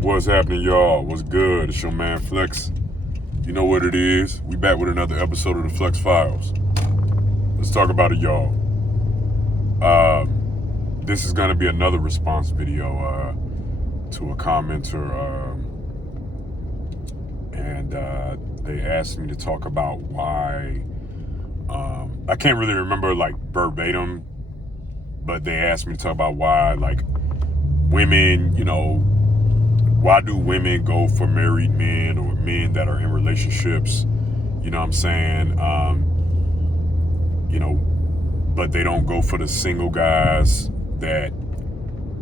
What's happening, y'all? What's good? It's your man Flex. You know what it is. We back with another episode of the Flex Files. Let's talk about it, y'all. This is going to be another response video to a commenter. And they asked me to talk about why. I can't really remember like verbatim, but they asked me to talk about why, like, women, why do women go for married men or men that are in relationships? You know what I'm saying? But they don't go for the single guys that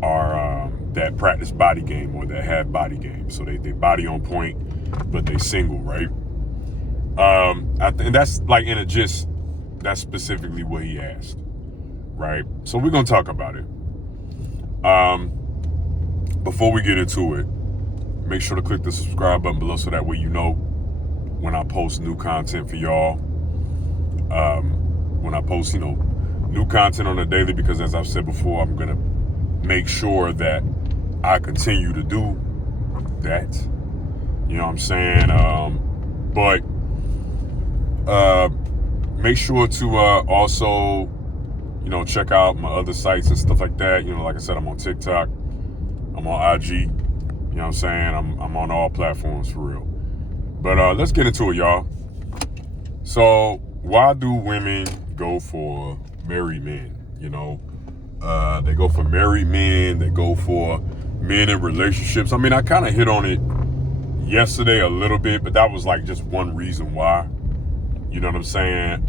are that practice body game or that have body game. So they body on point, but they single, right? And that's like in a gist. That's specifically what he asked, right? So we're gonna talk about it. Before we get into it, make sure to click the subscribe button below so that way you know when I post new content for y'all. When I post, new content on a daily, because as I've said before, I'm gonna make sure that I continue to do that. You know what I'm saying? But make sure to also, check out my other sites and stuff like that. Like I said, I'm on TikTok, I'm on IG. You know what I'm saying? I'm on all platforms for real. But let's get into it, y'all. So why do women go for married men? They go for married men. They go for men in relationships. I mean, I kind of hit on it yesterday a little bit, but that was like just one reason why. You know what I'm saying?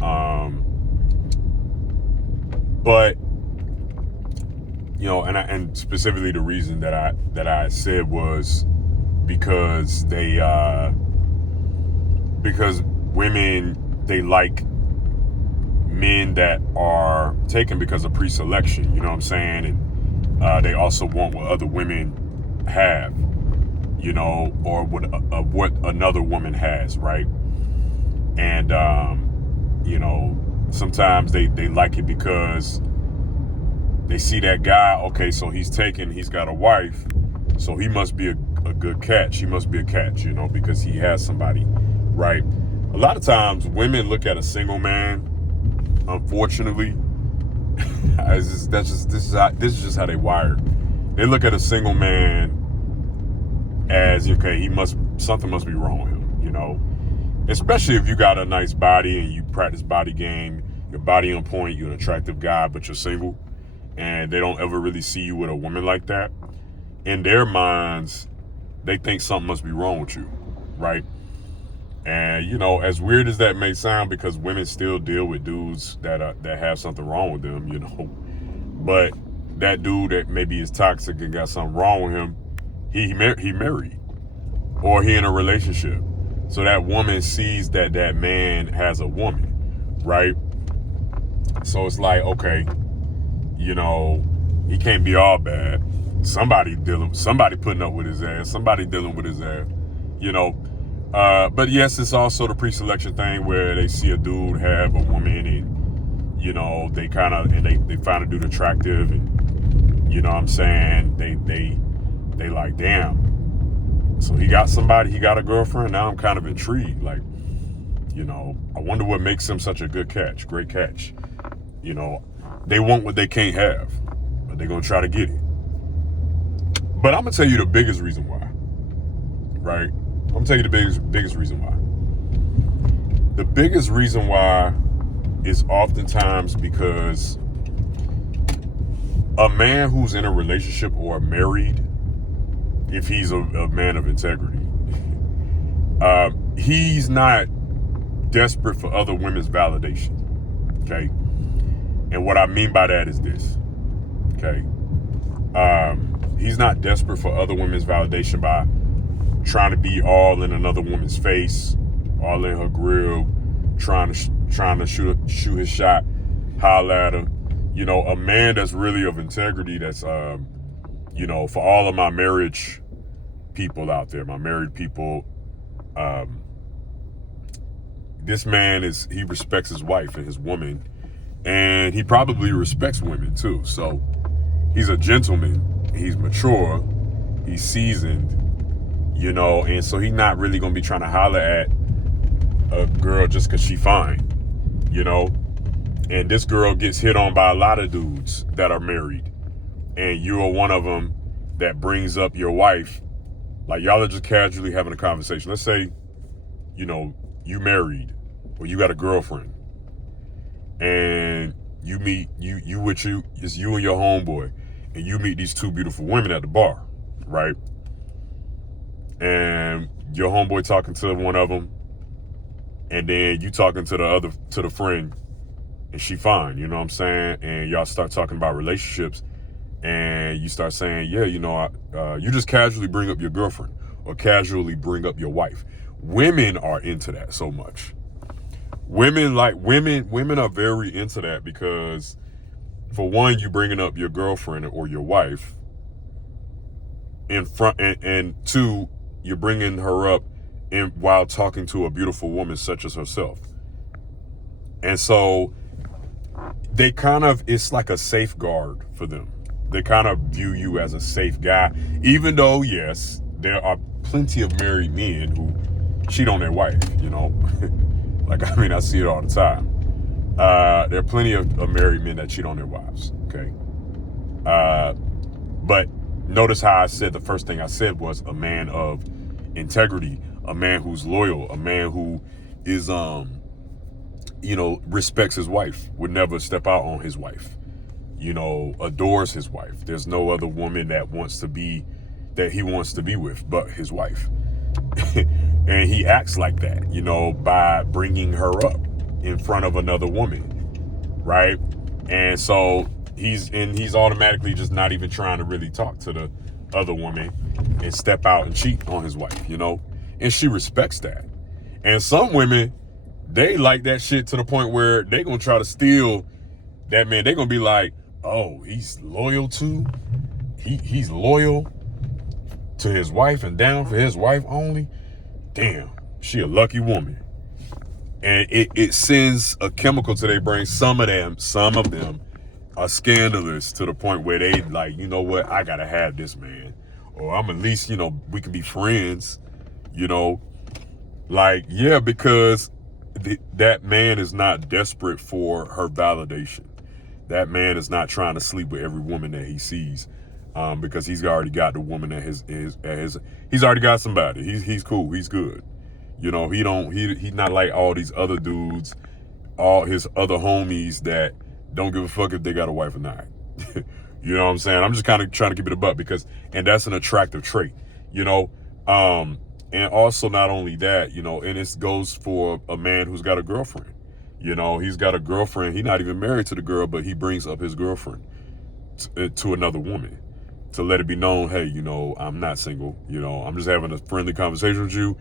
But and specifically the reason that I said was because because women, they like men that are taken because of pre-selection. You know what I'm saying? And they also want what other women have, or what another woman has, right? And sometimes they like it because they see that guy, okay, so he's taken, he's got a wife, so he must be a good catch. He must be a catch, because he has somebody, right? A lot of times women look at a single man, unfortunately, this is just how they wired. They look at a single man as, okay, something must be wrong with him, especially if you got a nice body and you practice body game, your body on point, you're an attractive guy, but you're single, and they don't ever really see you with a woman like that. In their minds, they think something must be wrong with you, right? And as weird as that may sound, because women still deal with dudes that have something wrong with them, but that dude that maybe is toxic and got something wrong with him, he married, or he in a relationship. So that woman sees that man has a woman, right? So it's like, okay, he can't be all bad. Somebody putting up with his ass. Somebody dealing with his ass, But yes, it's also the pre-selection thing where they see a dude have a woman and, they kind of, and they find a dude attractive, and, what I'm saying? They like, damn. So he got somebody, he got a girlfriend. Now I'm kind of intrigued. Like, I wonder what makes him such a good catch, great catch. They want what they can't have, but they're going to try to get it. But I'm going to tell you the biggest reason why, right? I'm going to tell you the biggest reason why. The biggest reason why is oftentimes because a man who's in a relationship or married, if he's a man of integrity, he's not desperate for other women's validation, okay? And what I mean by that is this, okay? He's not desperate for other women's validation by trying to be all in another woman's face, all in her grill, trying to shoot his shot, holler at her. A man that's really of integrity, that's for all of my marriage people out there, my married people, this man he respects his wife and his woman, and he probably respects women too. So he's a gentleman, he's mature, he's seasoned, you know, and so he not really gonna be trying to holler at a girl just because she fine, you know. And this girl gets hit on by a lot of dudes that are married, and you are one of them that brings up your wife. Like, y'all are just casually having a conversation. Let's say, you know, you married or you got a girlfriend, and you meet it's you and your homeboy, and you meet these two beautiful women at the bar, right? And your homeboy talking to one of them, and then you talking to the friend, and she fine, you know what I'm saying? And y'all start talking about relationships, and you start saying, yeah, you know, you just casually bring up your girlfriend or casually bring up your wife. Women are into that so much. Women are very into that because, for one, you bringing up your girlfriend or your wife in front, and two, you're bringing her up while talking to a beautiful woman such as herself. And so they kind of, it's like a safeguard for them. They kind of view you as a safe guy, even though, yes, there are plenty of married men who cheat on their wife, you know. Like, I mean, I see it all the time. There are plenty of married men that cheat on their wives, okay? But notice how I said the first thing I said was a man of integrity, a man who's loyal, a man who is, you know, respects his wife, would never step out on his wife, you know, adores his wife. There's no other woman that he wants to be with but his wife. And he acts like that, you know, by bringing her up in front of another woman, right? And so he's automatically just not even trying to really talk to the other woman and step out and cheat on his wife, you know? And she respects that. And some women, they like that shit to the point where they gonna try to steal that man. They gonna be like, oh, he's loyal to his wife and down for his wife only. Damn, she a lucky woman. And it sends a chemical to their brain. Some of them are scandalous to the point where they like, you know what, I gotta have this man, or I'm at least, you know, we can be friends, you know. Like, yeah, because that man is not desperate for her validation. That man is not trying to sleep with every woman that he sees, because he's already got the woman at his he's already got somebody. He's cool. He's good. You know, he's not like all these other dudes, all his other homies that don't give a fuck if they got a wife or not. You know what I'm saying? I'm just kind of trying to keep it a buck and that's an attractive trait, you know. And also, not only that, you know, and it goes for a man who's got a girlfriend. You know, he's got a girlfriend. He's not even married to the girl, but he brings up his girlfriend to another woman to let it be known, hey, you know, I'm not single. You know, I'm just having a friendly conversation with you.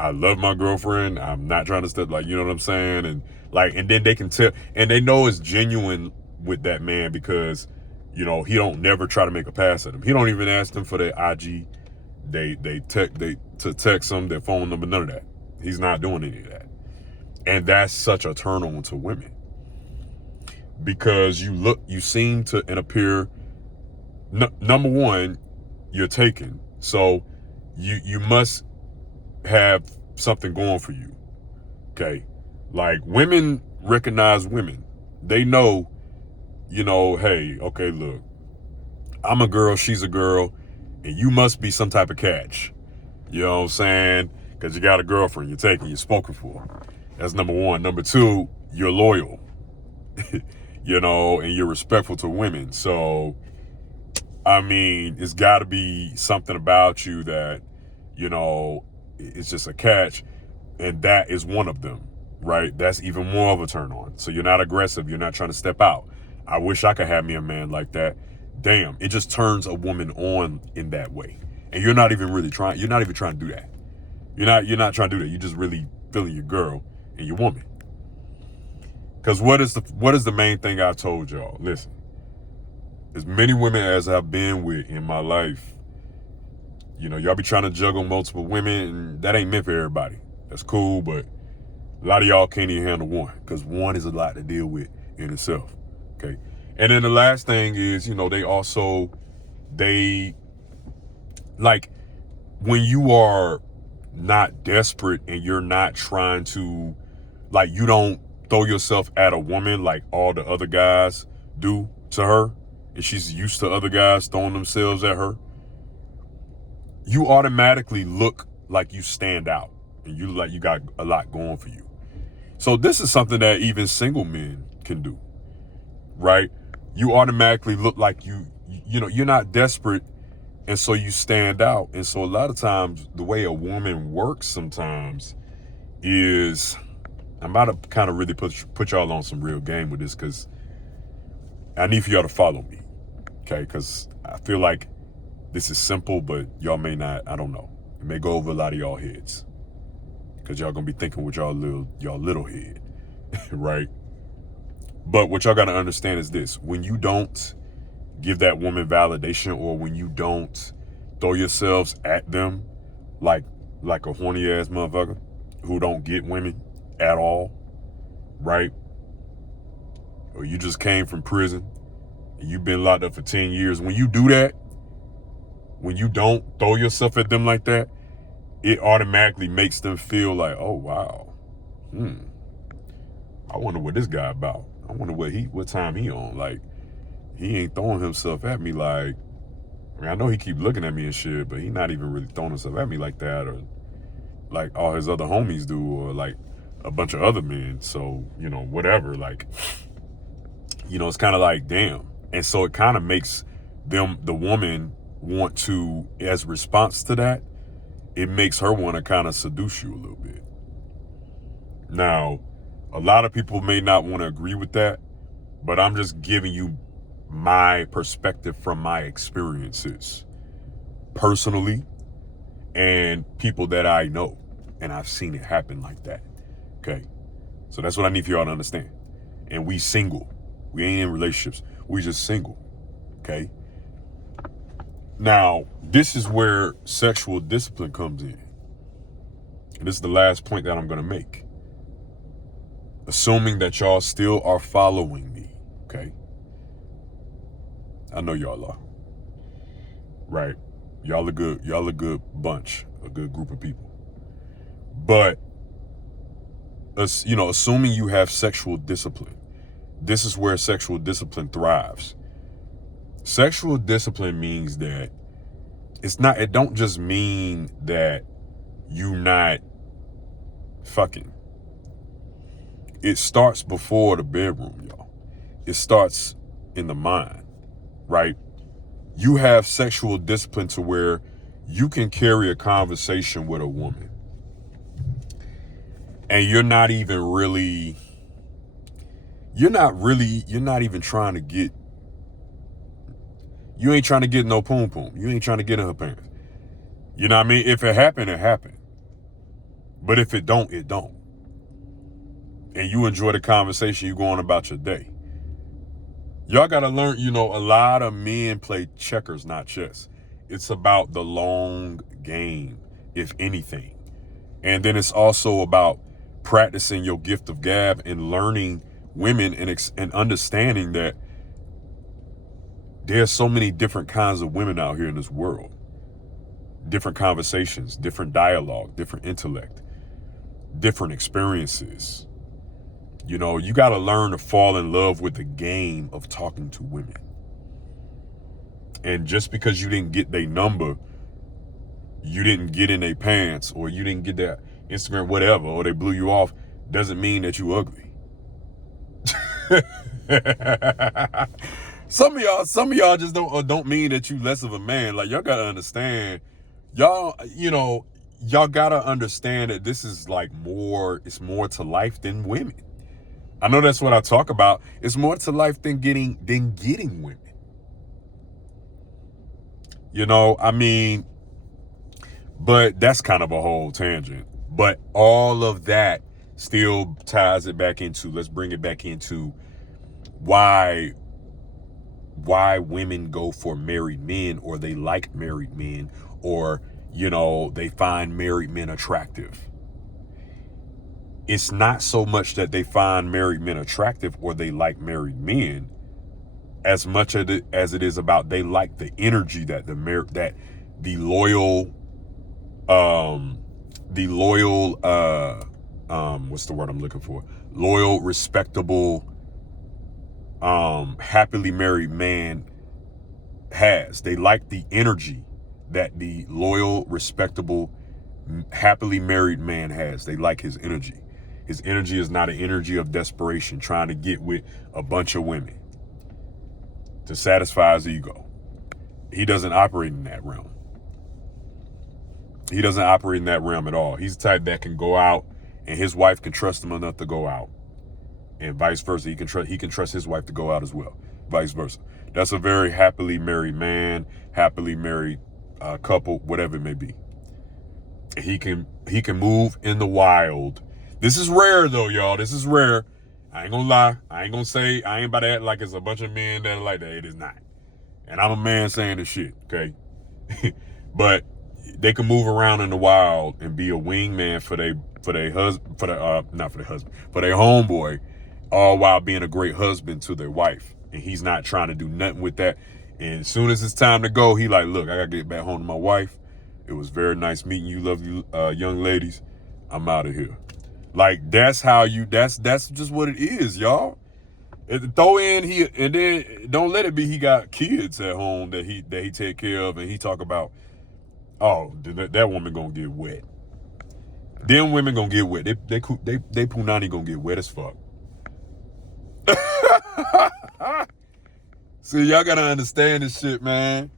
I love my girlfriend. I'm not trying to step, like, you know what I'm saying? And like, and then they can tell, and they know it's genuine with that man because, you know, he don't never try to make a pass at him. He don't even ask them for their IG. They text them, their phone number, none of that. He's not doing any of that. And that's such a turn on to women because you seem to and appear, number one, you're taken. So you must have something going for you. Okay. Like, women recognize women. They know, you know, hey, okay, look, I'm a girl, she's a girl, and you must be some type of catch. You know what I'm saying? Because you got a girlfriend, you're taken, you're spoken for. That's number one. Number two, you're loyal, you know, and you're respectful to women. So, I mean, it's got to be something about you that, you know, it's just a catch. And that is one of them, right? That's even more of a turn on. So you're not aggressive. You're not trying to step out. I wish I could have me a man like that. Damn, it just turns a woman on in that way. And you're not even trying to do that. You're not trying to do that. You're just really feeling your girl and your woman. Because what is the main thing I've told y'all? Listen, as many women as I've been with in my life, you know, y'all be trying to juggle multiple women, and that ain't meant for everybody. That's cool, but a lot of y'all can't even handle one because one is a lot to deal with in itself. Okay. And then the last thing is, you know, they like, when you are not desperate and you're not trying to, like, you don't throw yourself at a woman like all the other guys do to her, and she's used to other guys throwing themselves at her, you automatically look like you stand out and you like you got a lot going for you. So this is something that even single men can do, right? You automatically look like you know, you're not desperate, and so you stand out. And so a lot of times the way a woman works sometimes is, I'm about to kind of really put y'all on some real game with this, because I need for y'all to follow me, okay? Because I feel like this is simple, but y'all may not, I don't know. It may go over a lot of y'all heads, because y'all gonna be thinking with y'all little head, right? But what y'all gotta understand is this: when you don't give that woman validation, or when you don't throw yourselves at them like a horny ass motherfucker who don't get women at all, right? Or you just came from prison and you've been locked up for 10 years. When you do that, when you don't throw yourself at them like that, it automatically makes them feel like, oh wow, I wonder what this guy about. I wonder what time he on. Like, he ain't throwing himself at me like, I mean, I know he keep looking at me and shit, but he not even really throwing himself at me like that, or like all his other homies do, or like a bunch of other men. So, you know, whatever, like, you know, it's kind of like, damn. And so it kind of makes the woman want to, as a response to that, it makes her want to kind of seduce you a little bit. Now, a lot of people may not want to agree with that, but I'm just giving you my perspective from my experiences personally, and people that I know, and I've seen it happen like that. Okay, so that's what I need for y'all to understand. And we single, we ain't in relationships, we just single. Okay, now this is where sexual discipline comes in, and this is the last point that I'm going to make, assuming that y'all still are following me. Okay, I know y'all are, right? Y'all a good bunch, a good group of people. But, you know, assuming you have sexual discipline, this is where sexual discipline thrives. Sexual discipline means that it don't just mean that you not fucking. It starts before the bedroom, y'all. It starts in the mind, right? You have sexual discipline to where you can carry a conversation with a woman, and you're not even trying to get, you ain't trying to get no poom poom. You ain't trying to get in her pants. You know what I mean? If it happened, it happened. But if it don't, it don't. And you enjoy the conversation, you go on about your day. Y'all got to learn, you know, a lot of men play checkers, not chess. It's about the long game, if anything. And then it's also about practicing your gift of gab and learning women, and understanding that there's so many different kinds of women out here in this world. Different conversations, different dialogue, different intellect, different experiences. You know, you got to learn to fall in love with the game of talking to women. And just because you didn't get their number, you didn't get in their pants, or you didn't get their Instagram, whatever, or they blew you off, doesn't mean that you ugly. Some of y'all just don't mean that you less of a man. Like, y'all gotta understand, y'all gotta understand that this is like it's more to life than women. I know that's what I talk about. It's more to life than getting women. You know, I mean, but that's kind of a whole tangent. But all of that still ties it back into, let's bring it back into why women go for married men, or they like married men, or, you know, they find married men attractive. It's not so much that they find married men attractive or they like married men, as much as it is about they like the energy that the loyal the loyal, what's the word I'm looking for? Loyal, respectable, happily married man has. They like the energy that the loyal, respectable, happily married man has. They like his energy. His energy is not an energy of desperation, trying to get with a bunch of women to satisfy his ego. He doesn't operate in that realm. He doesn't operate in that realm at all. He's the type that can go out and his wife can trust him enough to go out, and vice versa. He can trust his wife to go out as well, vice versa. That's a very happily married man, happily married couple, whatever it may be. He can move in the wild. This is rare though, y'all. This is rare. I ain't gonna lie. I ain't about to act like it's a bunch of men that are like that. It is not. And I'm a man saying this shit, okay? But they can move around in the wild and be a wingman for their homeboy, all while being a great husband to their wife. And he's not trying to do nothing with that. And as soon as it's time to go, he like, look, I gotta get back home to my wife. It was very nice meeting you, lovely young ladies. I'm out of here. Like, that's just what it is, y'all. Throw in here, and then don't let it be he got kids at home that he take care of, and he talk about, oh, that woman gonna get wet. Them women gonna get wet. They punani gonna get wet as fuck. See, y'all gotta understand this shit, man.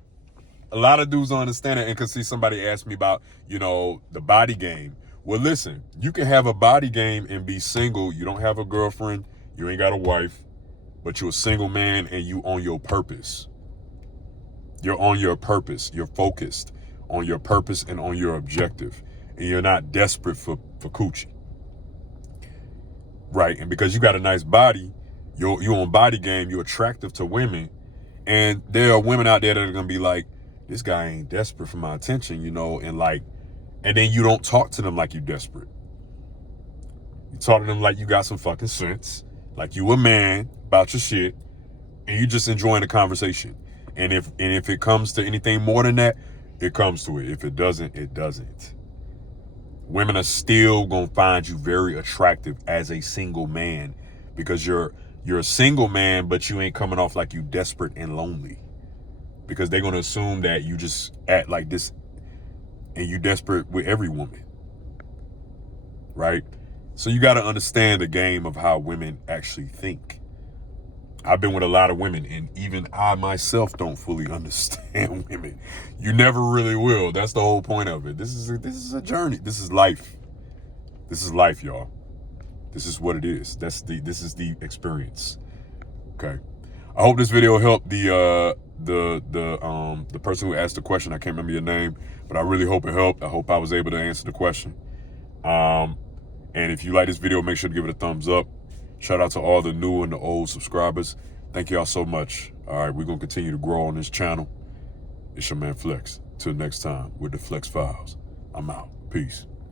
A lot of dudes don't understand it, and can see somebody ask me about, the body game. Well, listen, you can have a body game and be single. You don't have a girlfriend. You ain't got a wife, but you're a single man and you on your purpose. You're on your purpose. You're focused on your purpose and on your objective. And you're not desperate for coochie. Right? And because you got a nice body, you're on body game, you're attractive to women. And there are women out there that are going to be like, this guy ain't desperate for my attention, and then you don't talk to them like you desperate. You talk to them like you got some fucking sense, like you a man about your shit, and you just enjoying the conversation. And if it comes to anything more than that, it comes to it. If it doesn't, it doesn't. Women are still gonna find you very attractive as a single man, because you're a single man, but you ain't coming off like you desperate and lonely. Because they're gonna assume that you just act like this and you desperate with every woman, right? So you got to understand the game of how women actually think. I've been with a lot of women, and even I myself don't fully understand women. You never really will. That's the whole point of it. This is a journey. This is life. This is life, y'all. This is what it is. This is the experience. Okay. I hope this video helped the person who asked the question. I can't remember your name, but I really hope it helped. I hope I was able to answer the question. And if you like this video, make sure to give it a thumbs up. Shout out to all the new and the old subscribers. Thank y'all so much. All right, we're going to continue to grow on this channel. It's your man Flex. Till next time with the Flex Files. I'm out. Peace.